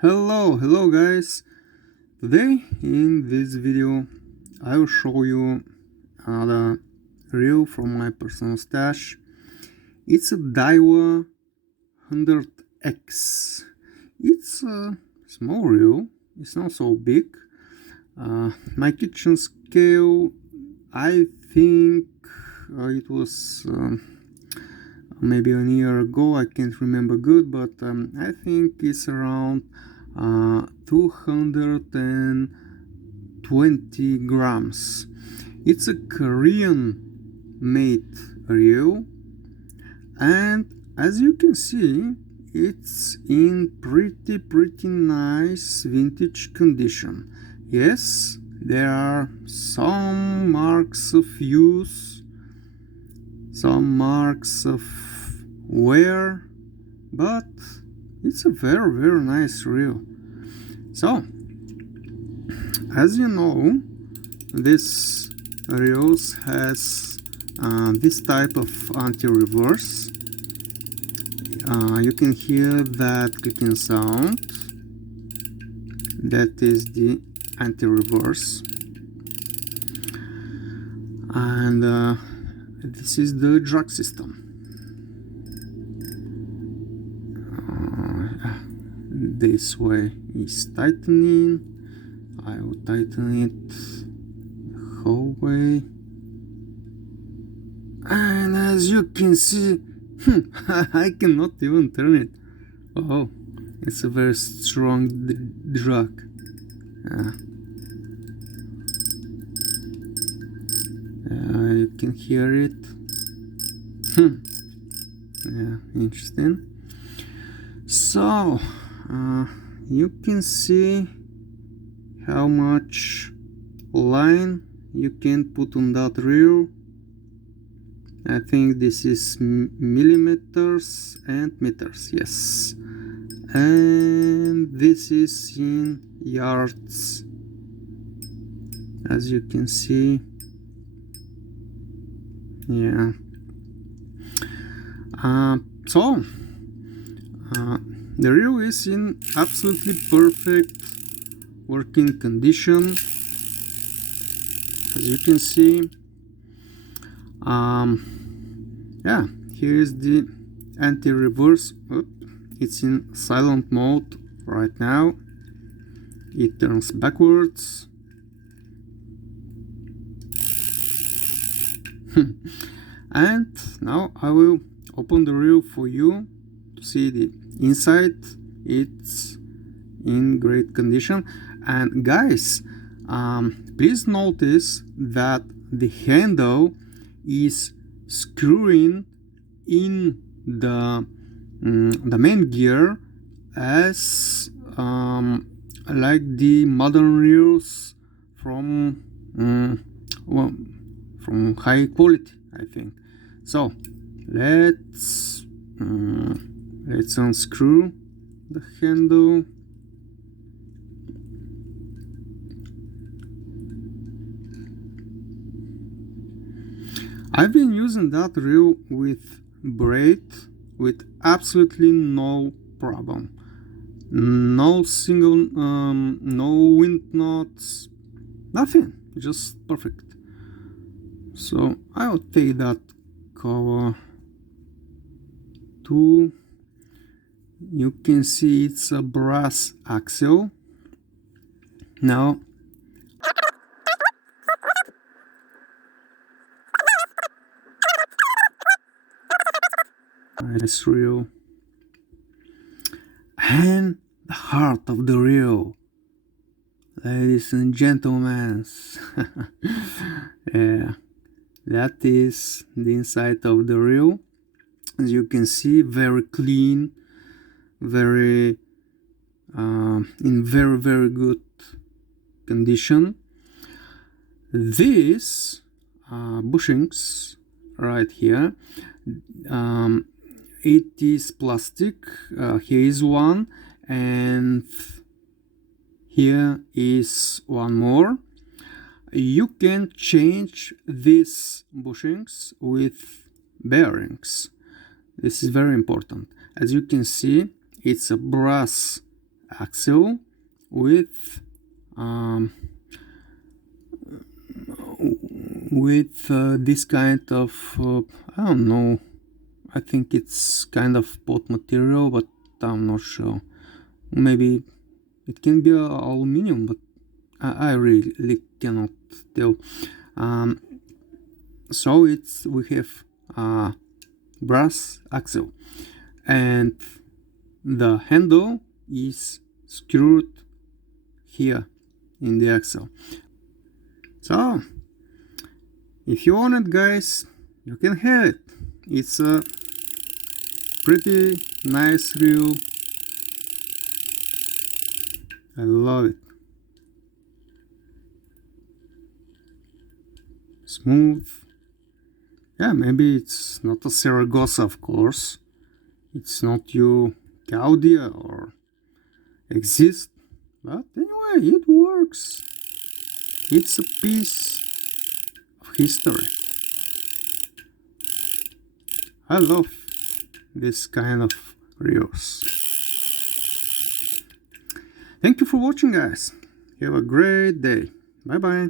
Hello guys. Today in this video I will show you another reel from my personal stash. It's a Daiwa 100X. It's a small reel, it's not so big. My kitchen scale, I think it was maybe a year ago, I can't remember good, but I think it's around 220 grams. It's a Korean made reel, and as you can see, it's in pretty nice vintage condition. Yes, there are some marks of use, some marks of wear, but it's a very nice reel. So, as you know, this reels has this type of anti-reverse. You can hear that clicking sound. That is the anti-reverse, and this is the drag system. This way is tightening. I will tighten it the whole way, and as you can see, I cannot even turn it. Oh, it's a very strong drag. You can hear it. Yeah, interesting. So you can see how much line you can put on that reel. I think this is millimeters and meters, yes, and this is in yards, as you can see. Yeah. The reel is in absolutely perfect working condition, as you can see. Yeah, here is the anti-reverse. It's in silent mode right now. It turns backwards. And now I will open the reel for you to see the inside. It's in great condition. And guys, please notice that the handle is screwing in the main gear as like the modern reels from from high quality, I think. So let's unscrew the handle. I've been using that reel with braid with absolutely no problem. No single, no wind knots, nothing, just perfect. So I will take that cover too. You can see it's a brass axle. Now this reel, and the heart of the reel, ladies and gentlemen. Yeah, that is the inside of the reel. As you can see, very clean, very in very good condition. These bushings right here, it is plastic. Here is one, and here is one more. You can change these bushings with bearings. This is very important. As you can see, it's a brass axle with this kind of I don't know, I think it's kind of pot material, but I'm not sure. Maybe it can be aluminum, but I really cannot tell. So we have a brass axle, and the handle is screwed here in the axle. So if you want it, guys, you can have it. It's a pretty nice reel. I love it. Smooth. Yeah, maybe it's not a Saragossa, of course. It's not your Gaudia or Exist. But anyway, it works. It's a piece of history. I love this kind of reels. Thank you for watching, guys. Have a great day. Bye bye.